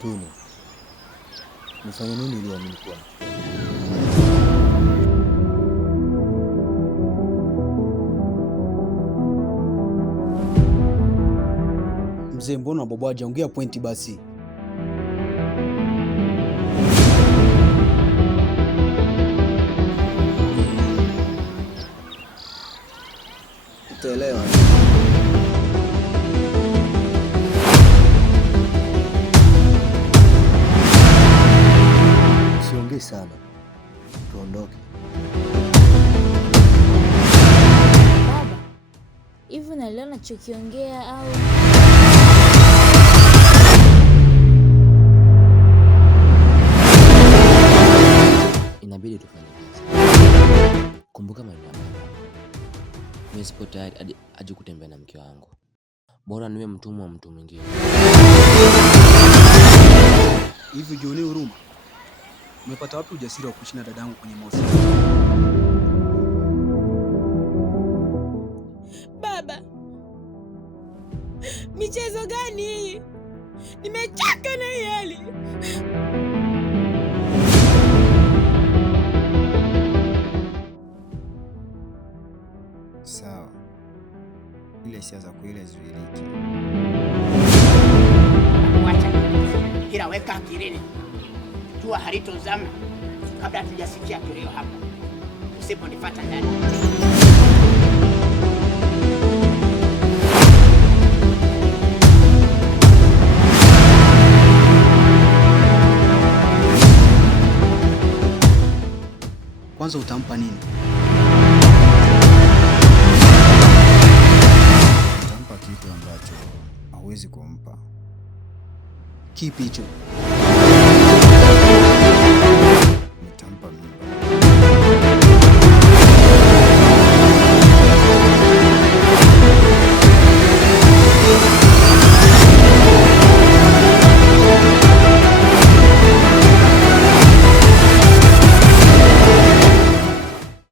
Tunu, nifanye nini ili uamini kuwa mzee? Mbona babaja, ongea pointi basi. utaelewa? Usiongee sana, tuondoke. Baba, hivi unaelewa nachokiongea au? Inabidi tufanye kazi. Kumbuka maneno yangu. Mimi sipo tayari aje kutembea na mke wangu. Bora niwe mtumwa wa mtu mwingine. Hivi jioni huruma. Umepata wapi ujasiri wa kuishi na dadangu kwenye mahusiano? Baba, michezo gani hii? Nimechoka na hii hali. Sawa, ile hisia za kuile zuiliki. Wacha ila weka akilini, jua halitozama kabla hatujasikia kilio hapa. Usiponifuata ndani, Kwanza utampa nini? Utampa kitu ambacho hauwezi kumpa. Kipi hicho?